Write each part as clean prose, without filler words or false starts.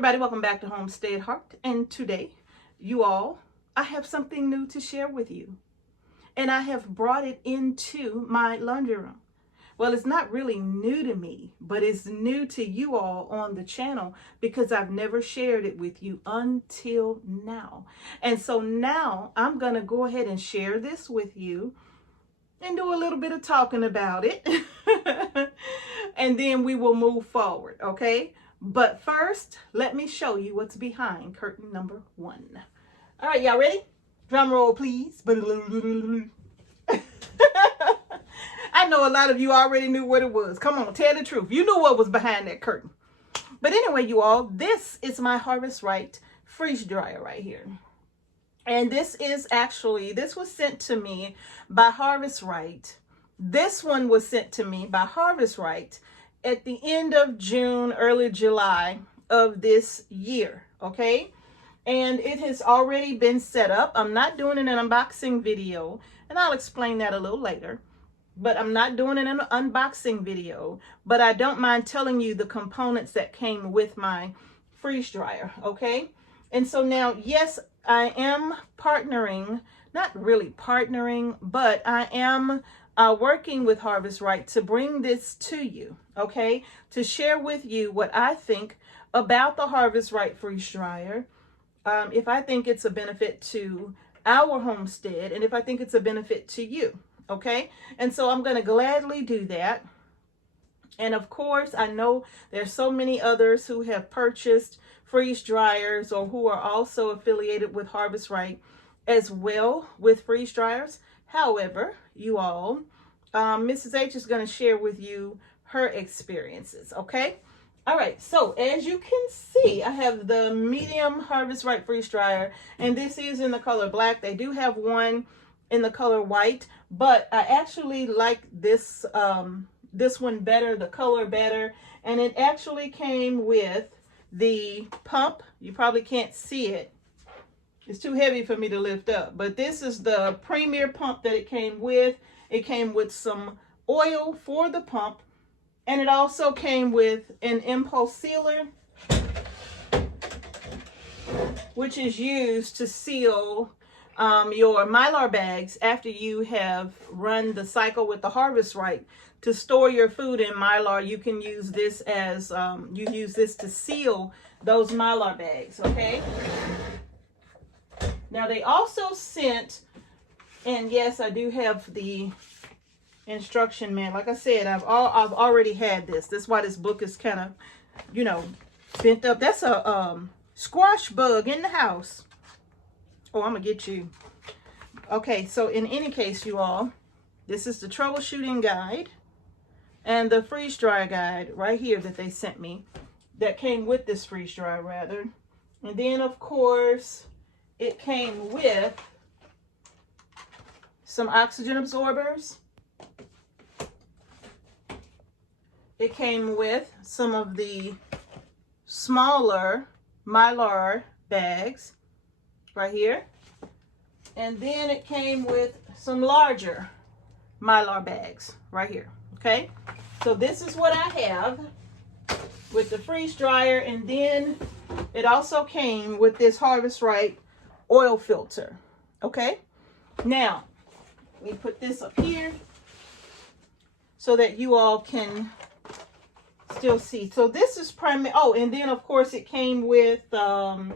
everybody, welcome back to Homestead Heart. And today, I have something new to share with you. And I have brought it into my laundry room. Well, it's not really new to me, but it's new to you all on the channel because I've never shared it with you until now. And so now I'm going to go ahead and share this with you and do a little bit of talking about it. And then we will move forward, okay? But first, let me show you what's behind curtain number 1. All right, y'all ready? Drum roll, please. I know a lot of you already knew what it was. Come on, tell the truth. You knew what was behind that curtain. But anyway, you all, this is my Harvest Right freeze dryer right here. And this was sent to me by Harvest Right. This one was sent to me by Harvest Right at the end of June, early July of this year, okay? And it has already been set up. I'm not doing an unboxing video, and I'll explain that a little later. But I'm not doing an unboxing video, but I don't mind telling you the components that came with my freeze dryer, okay? And so now, yes, I am partnering, not really partnering, but I am working with Harvest Right to bring this to you, okay? To share with you what I think about the Harvest Right freeze dryer, if I think it's a benefit to our homestead, and if I think it's a benefit to you, okay? And so I'm going to gladly do that. And of course, I know there's so many others who have purchased freeze dryers or who are also affiliated with Harvest Right as well with freeze dryers. However, you all, Mrs. H is going to share with you her experiences, okay? All right, so as you can see, I have the medium Harvest Right freeze dryer, and this is in the color black. They do have one in the color white, but I actually like this this one better, the color better, and it actually came with the pump. You probably can't see it. It's too heavy for me to lift up, but this is the premier pump that it came with. It came with some oil for the pump, and it also came with an impulse sealer, which is used to seal your Mylar bags after you have run the cycle with the Harvest Right. To store your food in Mylar, you can use this as, you use this to seal those Mylar bags, okay? Now they also sent, and yes, I do have the instruction man. Like I said, I've already had this. That's why this book is kind of, you know, bent up. That's a squash bug in the house. Oh, I'm gonna get you. Okay, so in any case, you all, this is the troubleshooting guide and the freeze dryer guide right here that they sent me, that came with this freeze dryer rather. And then of course it came with some oxygen absorbers. It came with some of the smaller Mylar bags right here. And then it came with some larger Mylar bags right here, okay? So this is what I have with the freeze dryer, and then it also came with this Harvest Right oil filter, okay? Now, let me put this up here so that you all can still see. So this is primary. Oh, and then of course it came with the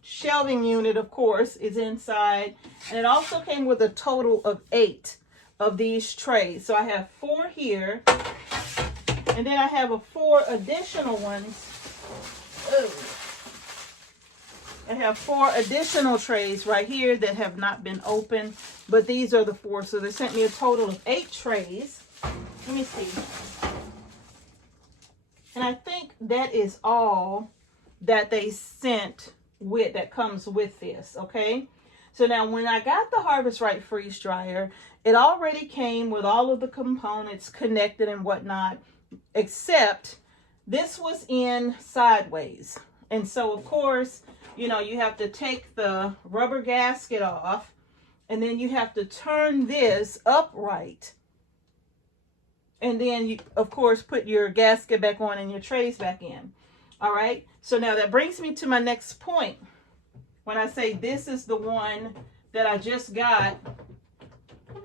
shelving unit, of course, is inside, and it also came with a total of 8 of these trays. So I have 4 here, and then I have 4 additional ones. Oh. I have 4 additional trays right here that have not been opened, but these are the 4. So they sent me a total of 8 trays. Let me see. And I think that is all that they sent with, that comes with this, okay? So now when I got the Harvest Right freeze dryer, it already came with all of the components connected and whatnot, except this was in sideways. And so of course, you know, you have to take the rubber gasket off, and then you have to turn this upright And then you, of course, put your gasket back on and your trays back in. All right. So now that brings me to my next point. When I say this is the one that I just got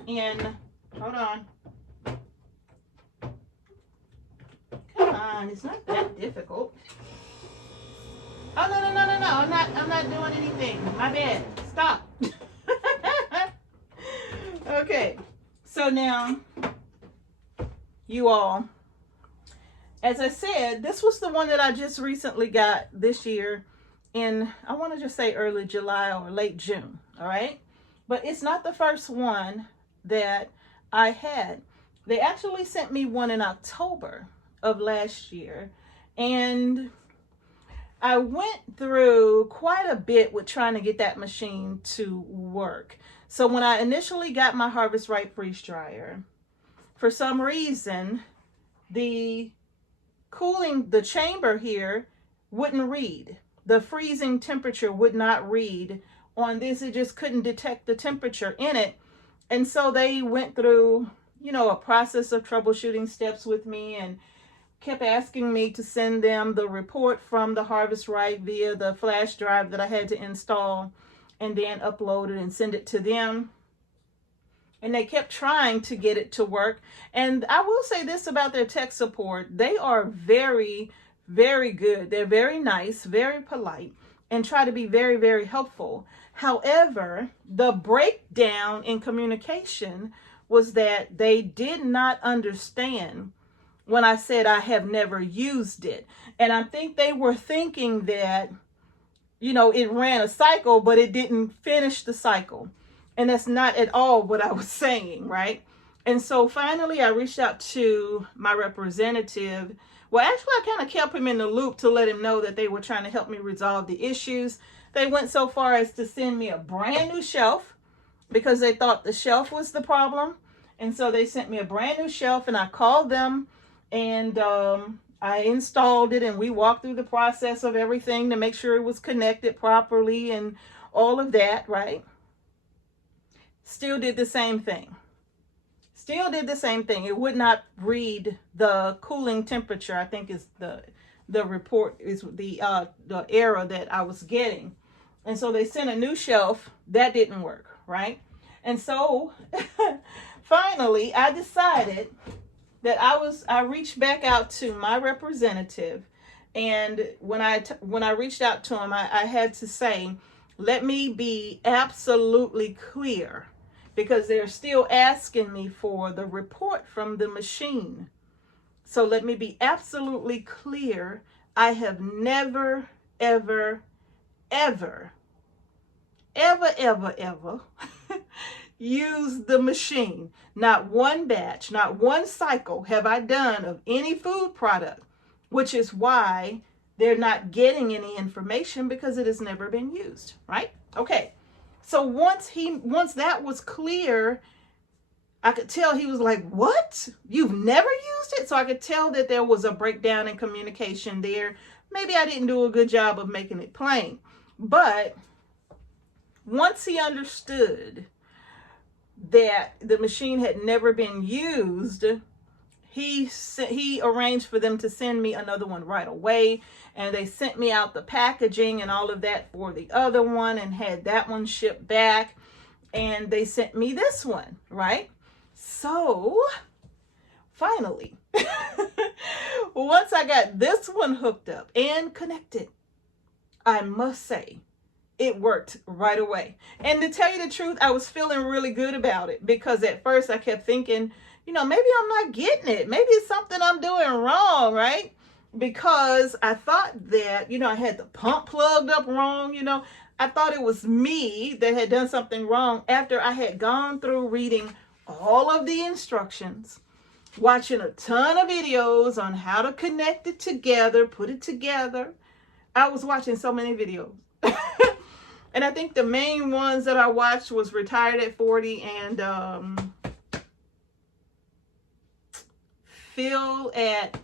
in, hold on. Come on, it's not that difficult. Oh, no. I'm not doing anything. My bad. Stop. Okay. So now, you all, as I said, this was the one that I just recently got this year in, I want to just say early July or late June. All right. But it's not the first one that I had. They actually sent me one in October of last year. And I went through quite a bit with trying to get that machine to work. So when I initially got my Harvest Right freeze dryer, for some reason, the chamber here wouldn't read. The freezing temperature would not read on this. It just couldn't detect the temperature in it. And so they went through, a process of troubleshooting steps with me and kept asking me to send them the report from the Harvest Right via the flash drive that I had to install and then upload it and send it to them. And they kept trying to get it to work. And I will say this about their tech support. They are very, very good. They're very nice, very polite, and try to be very, very helpful. However, the breakdown in communication was that they did not understand when I said I have never used it. And I think they were thinking that, it ran a cycle, but it didn't finish the cycle. And that's not at all what I was saying, right? And so finally I reached out to my representative. Well, actually, I kind of kept him in the loop to let him know that they were trying to help me resolve the issues. They went so far as to send me a brand new shelf because they thought the shelf was the problem. And so they sent me a brand new shelf, and I called them and I installed it, and we walked through the process of everything to make sure it was connected properly and all of that, right? Still did the same thing. It would not read the cooling temperature. I think is the report is the error that I was getting. And so they sent a new shelf. That didn't work, right? And so finally I decided that I reached back out to my representative. And when I reached out to him, I had to say, let me be absolutely clear, because they're still asking me for the report from the machine. So let me be absolutely clear. I have never, ever, ever, ever, ever, ever used the machine. Not one batch, not one cycle have I done of any food product, which is why they're not getting any information, because it has never been used, right? Okay. So once that was clear, I could tell he was like, what? You've never used it? So I could tell that there was a breakdown in communication there. Maybe I didn't do a good job of making it plain. But once he understood that the machine had never been used, he arranged for them to send me another one right away. And they sent me out the packaging and all of that for the other one and had that one shipped back. And they sent me this one, right? So finally, once I got this one hooked up and connected, I must say it worked right away. And to tell you the truth, I was feeling really good about it, because at first I kept thinking, maybe I'm not getting it. Maybe it's something I'm doing wrong, right? Because I thought that, I had the pump plugged up wrong, I thought it was me that had done something wrong after I had gone through reading all of the instructions, watching a ton of videos on how to connect it together, put it together. I was watching so many videos. And I think the main ones that I watched was Retired at 40 and Phil at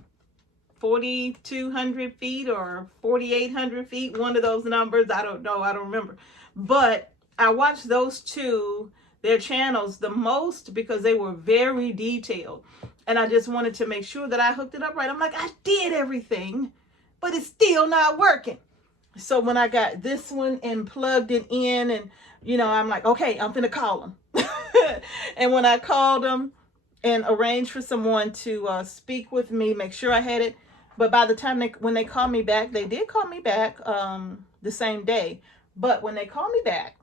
4,200 feet or 4,800 feet, one of those numbers. I don't know. I don't remember. But I watched those two, their channels, the most because they were very detailed. And I just wanted to make sure that I hooked it up right. I'm like, I did everything, but it's still not working. So when I got this one and plugged it in, and I'm like, okay, I'm finna call them. And when I called them and arranged for someone to speak with me, make sure I had it. But by the time when they called me back, they did call me back the same day. But when they called me back,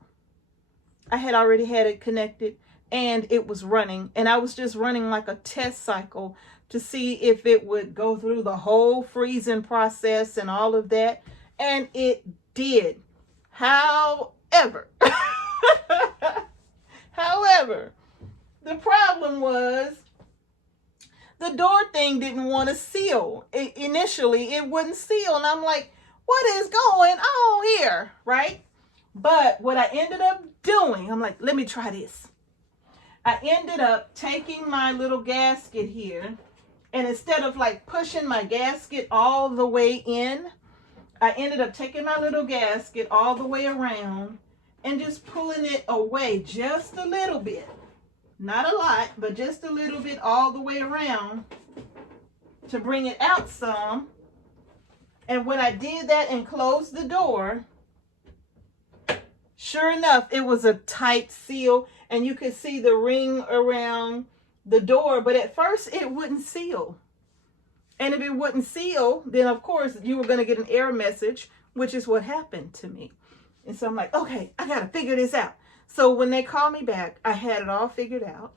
I had already had it connected and it was running. And I was just running like a test cycle to see if it would go through the whole freezing process and all of that. And it did. However, the problem was the door thing didn't want to seal. Initially, it wouldn't seal. And I'm like, what is going on here? Right? But what I ended up doing, I'm like, let me try this. I ended up taking my little gasket here, and instead of like pushing my gasket all the way in, I ended up taking my little gasket all the way around and just pulling it away just a little bit. Not a lot, but just a little bit all the way around to bring it out some. And when I did that and closed the door, sure enough, it was a tight seal, and you could see the ring around the door, but at first it wouldn't seal. And if it wouldn't seal, then of course you were going to get an error message, which is what happened to me. And so I'm like, okay, I got to figure this out. So when they called me back, I had it all figured out.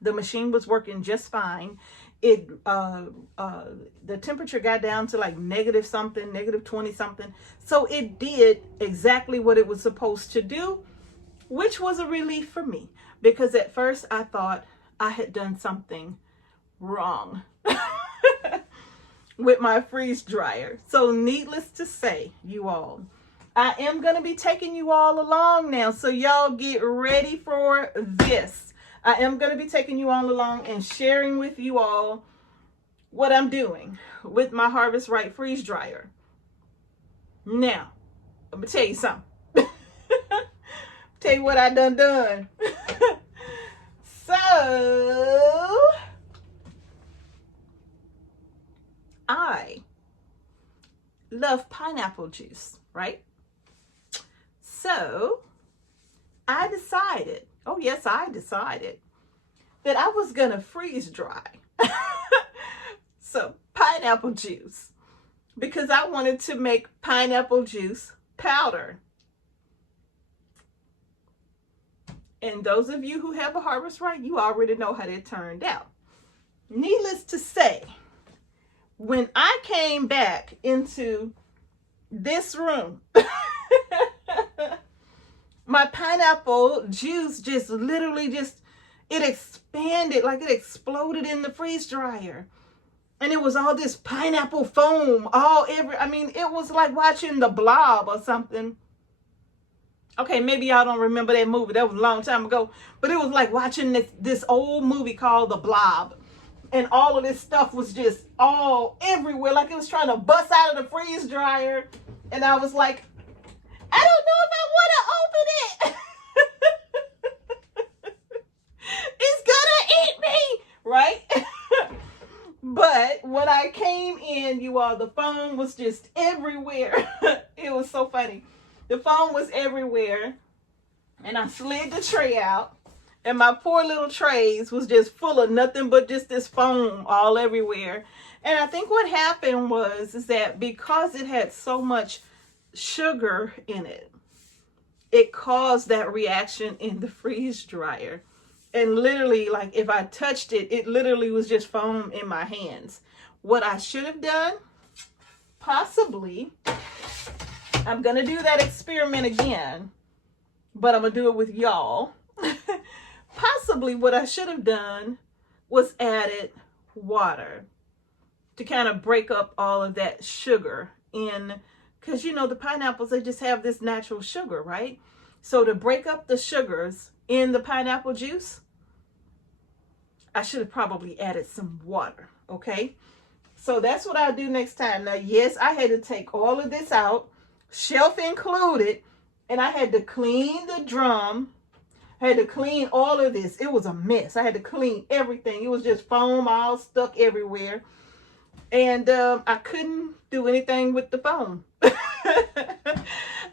The machine was working just fine. The temperature got down to like negative something, negative 20 something. So it did exactly what it was supposed to do, which was a relief for me, because at first I thought I had done something wrong with my freeze dryer. So needless to say, you all, I am going to be taking you all along now. So y'all get ready for this. I am going to be taking you all along and sharing with you all what I'm doing with my Harvest Right freeze dryer. Now, I'm going to tell you something. Tell you what I done. So, I love pineapple juice, right? So, I decided that I was going to freeze dry some pineapple juice because I wanted to make pineapple juice powder. And those of you who have a Harvest Right, you already know how that turned out. Needless to say, when I came back into this room, my pineapple juice just literally it expanded, like it exploded in the freeze dryer. And it was all this pineapple foam it was like watching The Blob or something. Okay, maybe y'all don't remember that movie. That was a long time ago. But it was like watching this old movie called The Blob. And all of this stuff was just all everywhere. Like it was trying to bust out of the freeze dryer. And I was like, I don't know if I want to open it. It's gonna eat me, right? But when I came in, you all, the foam was just everywhere. It was so funny. The foam was everywhere. And I slid the tray out. And my poor little trays was just full of nothing but just this foam all everywhere. And I think what happened is that because it had so much sugar in it, it caused that reaction in the freeze dryer. And literally, like if I touched it, it literally was just foam in my hands. What I should have done, possibly, I'm going to do that experiment again, but I'm going to do it with y'all. Possibly what I should have done was added water to kind of break up all of that sugar in, because the pineapples, they just have this natural sugar, right? So to break up the sugars in the pineapple juice, I should have probably added some water, okay? So that's what I'll do next time. Now, yes, I had to take all of this out, shelf included, and I had to clean the drum. I had to clean all of this. It was a mess. I had to clean everything. It was just foam all stuck everywhere. And I couldn't do anything with the foam.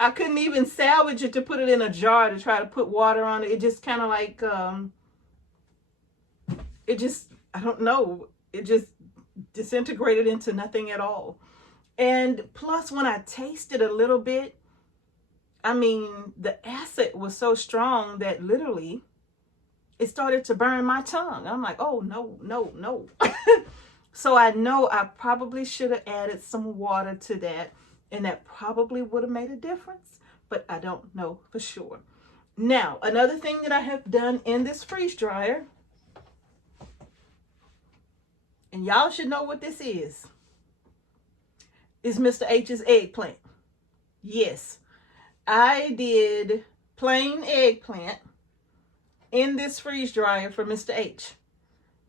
I couldn't even salvage it to put it in a jar to try to put water on it. It just kind of like, I don't know. It just disintegrated into nothing at all. And plus, when I tasted a little bit, I mean, the acid was so strong that literally it started to burn my tongue. I'm like, oh, no, no, no. So I know I probably should have added some water to that, and that probably would have made a difference, but I don't know for sure. Now, another thing that I have done in this freeze dryer, and y'all should know what this is Mr. H's eggplant. Yes, I did plain eggplant in this freeze dryer for Mr. H,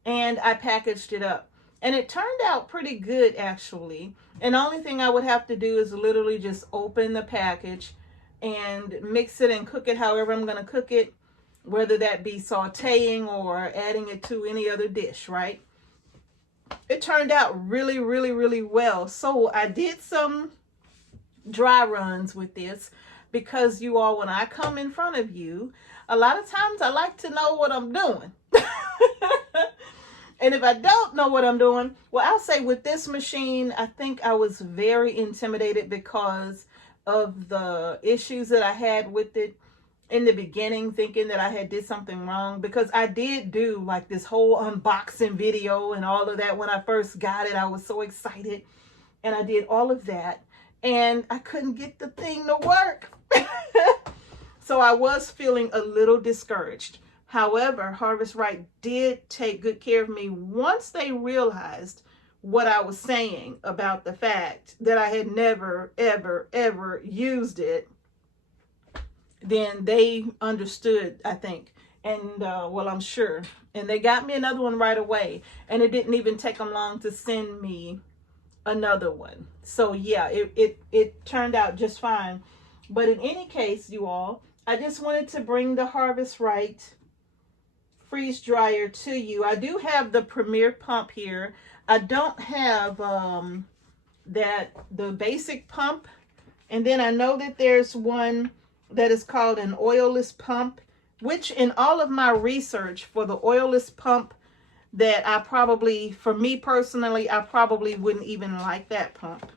and I packaged it up. And it turned out pretty good, actually. And the only thing I would have to do is literally just open the package and mix it and cook it however I'm going to cook it, whether that be sauteing or adding it to any other dish, right? It turned out really, really, really well. So I did some dry runs with this because you all, when I come in front of you, a lot of times I like to know what I'm doing. And if I don't know what I'm doing, well, I'll say with this machine, I think I was very intimidated because of the issues that I had with it in the beginning, thinking that I had did something wrong, because I did do like this whole unboxing video and all of that. When I first got it, I was so excited and I did all of that and I couldn't get the thing to work. So I was feeling a little discouraged. However, Harvest Right did take good care of me once they realized what I was saying about the fact that I had never, ever, ever used it. Then they understood, I think. And, well, I'm sure. And they got me another one right away. And it didn't even take them long to send me another one. So, yeah, it turned out just fine. But in any case, you all, I just wanted to bring the Harvest Right freeze dryer to you. I do have the Premier pump here. I don't have the basic pump. And then I know that there's one that is called an oilless pump, which in all of my research for the oilless pump, that I probably, for me personally, I probably wouldn't even like that pump.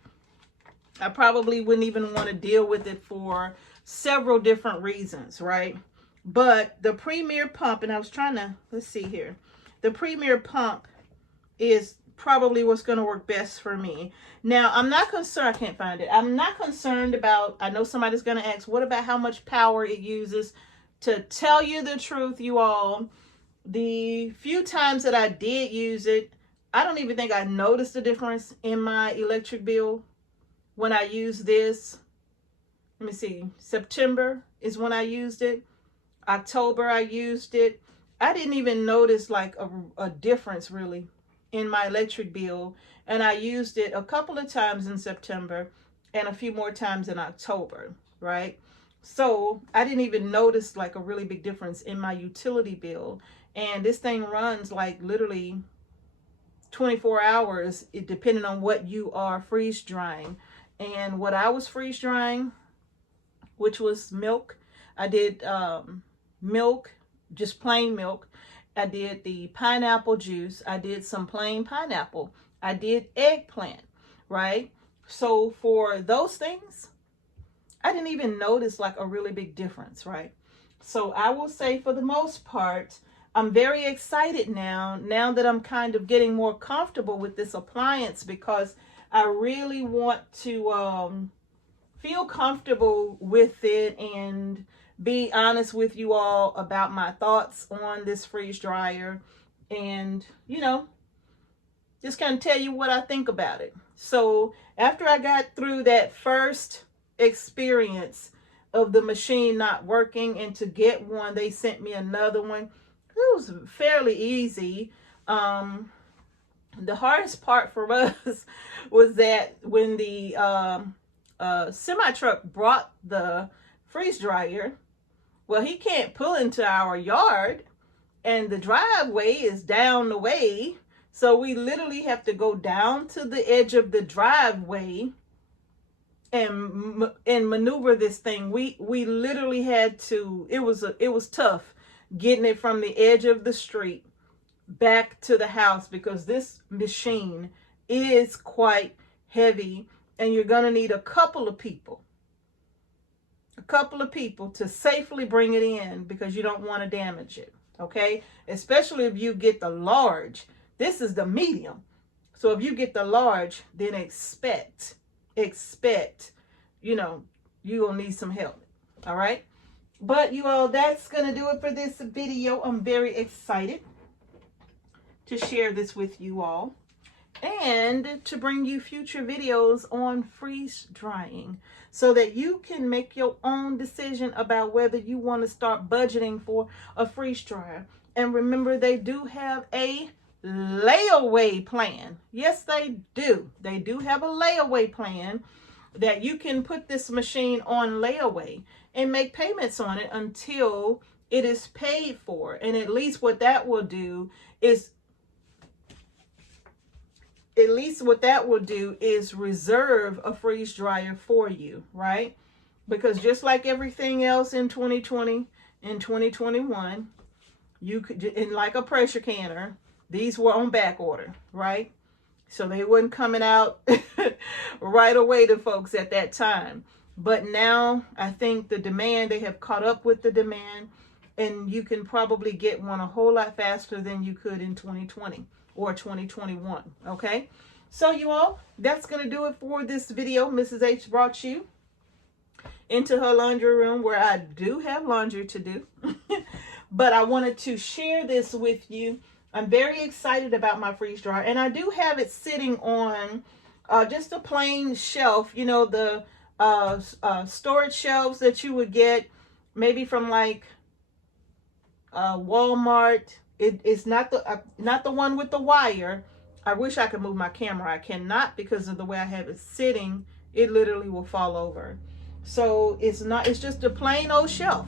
I probably wouldn't even want to deal with it for several different reasons, right? But the Premier pump, and I was trying to, let's see here. The Premier pump is probably what's going to work best for me. Now, I'm not concerned, I can't find it. I'm not concerned about, I know somebody's going to ask, what about how much power it uses? To tell you the truth, you all, the few times that I did use it, I don't even think I noticed a difference in my electric bill when I used this. Let me see, September is when I used it. October I used it. I didn't even notice like a difference really in my electric bill. And I used it a couple of times in September and a few more times in October, right? So I didn't even notice like a really big difference in my utility bill. And this thing runs like literally 24 hours, depending on what you are freeze drying. And what I was freeze drying, which was milk, I did milk, just plain milk. I did the pineapple juice. I did some plain pineapple. I did eggplant, right? So for those things, I didn't even notice like a really big difference, right? So I will say for the most part, I'm very excited now that I'm kind of getting more comfortable with this appliance, because I really want to feel comfortable with it and be honest with you all about my thoughts on this freeze dryer, and you know, just kind of tell you what I think about it. So after I got through that first experience of the machine not working, and to get one, they sent me another one. It was fairly easy. The hardest part for us was that when the semi truck brought the freeze dryer, Well, he can't pull into our yard, and the driveway is down the way. So we literally have to go down to the edge of the driveway and maneuver this thing. We literally had to, it was tough getting it from the edge of the street back to the house, because this machine is quite heavy, and you're going to need a couple of people to safely bring it in, because you don't want to damage it. Okay, especially if you get the large. This is the medium, so if you get the large, then expect, you know, you're gonna need some help. All right, but you all, that's gonna do it for this video. I'm very excited to share this with you all, and to bring you future videos on freeze drying, so that you can make your own decision about whether you want to start budgeting for a freeze dryer. And remember, they do have a layaway plan. Yes, they do. They do have a layaway plan that you can put this machine on layaway and make payments on it until it is paid for. And at least what that will do is reserve a freeze dryer for you, right? Because just like everything else in 2020 and 2021, you could, and like a pressure canner, these were on back order, right? So they weren't coming out right away to folks at that time. But now I think the demand, they have caught up with the demand, and you can probably get one a whole lot faster than you could in 2020 or 2021. Okay, so you all, that's going to do it for this video. Mrs. H brought you into her laundry room, where I do have laundry to do. But I wanted to share this with you. I'm very excited about my freeze dryer, and I do have it sitting on just a plain shelf, you know, the storage shelves that you would get maybe from like Walmart. It's not the one with the wire. I wish I could move my camera. I cannot, because of the way I have it sitting. It literally will fall over. So it's just a plain old shelf,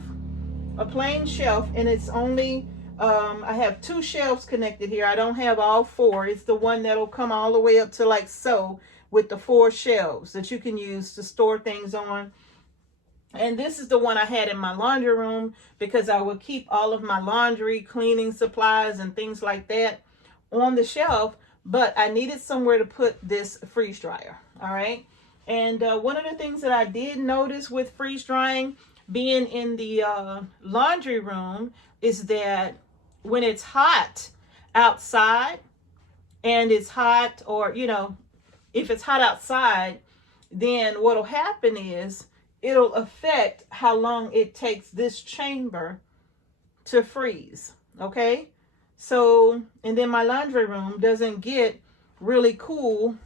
and it's only I have 2 shelves connected here. I don't have all 4. It's the one that'll come all the way up to like so, with the 4 shelves that you can use to store things on. And this is the one I had in my laundry room, because I would keep all of my laundry, cleaning supplies, and things like that on the shelf. But I needed somewhere to put this freeze dryer. All right. And one of the things that I did notice with freeze drying being in the laundry room is that when it's hot outside, and it's hot, or, you know, if it's hot outside, then what'll happen is it'll affect how long it takes this chamber to freeze. Okay. So, and then my laundry room doesn't get really cool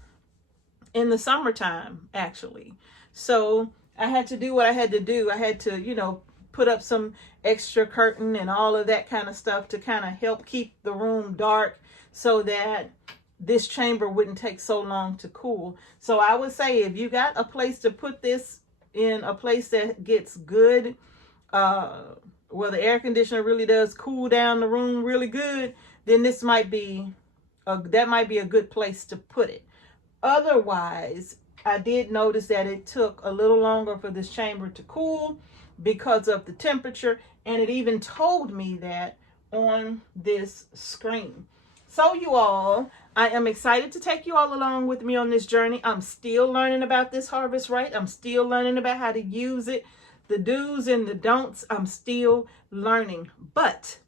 in the summertime, actually. So I had to do what I had to do. I had to, you know, put up some extra curtain and all of that kind of stuff to kind of help keep the room dark, so that this chamber wouldn't take so long to cool. So I would say, if you got a place to put this in, a place that gets good, where the air conditioner really does cool down the room really good, then this might be that might be a good place to put it. Otherwise, I did notice that it took a little longer for this chamber to cool because of the temperature, and it even told me that on this screen. So you all, I am excited to take you all along with me on this journey. I'm still learning about this Harvest Right. I'm still learning about how to use it, the do's and the don'ts. I'm still learning, but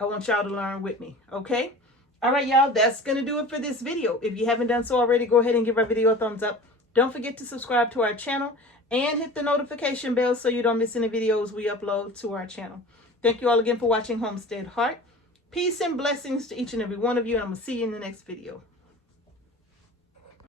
I want y'all to learn with me. Okay. All right, y'all, that's going to do it for this video. If you haven't done so already, go ahead and give our video a thumbs up. Don't forget to subscribe to our channel and hit the notification bell so you don't miss any videos we upload to our channel. Thank you all again for watching Homestead Heart. Peace and blessings to each and every one of you, and I'm going to see you in the next video.